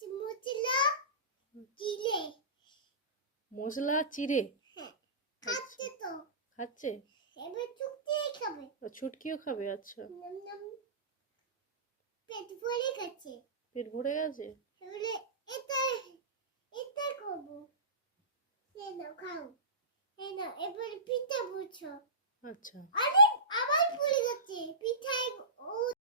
খাবার দিয়েছ মশলা দিলে মশলা চিড়ে? হ্যাঁ খাচ্ছে তো। খাচ্ছে? এবার চুপ খাবে। আর ছুটকিও খাবে আচ্ছা। পেট ভরে গেছে। পেট ভরে গেছে? এবারে এটা এটা খাব। এই নাও খাও। এই নাও এবারে পিঠা বুঝছ আচ্ছা। আরে আবার ভুলে গেছে। ও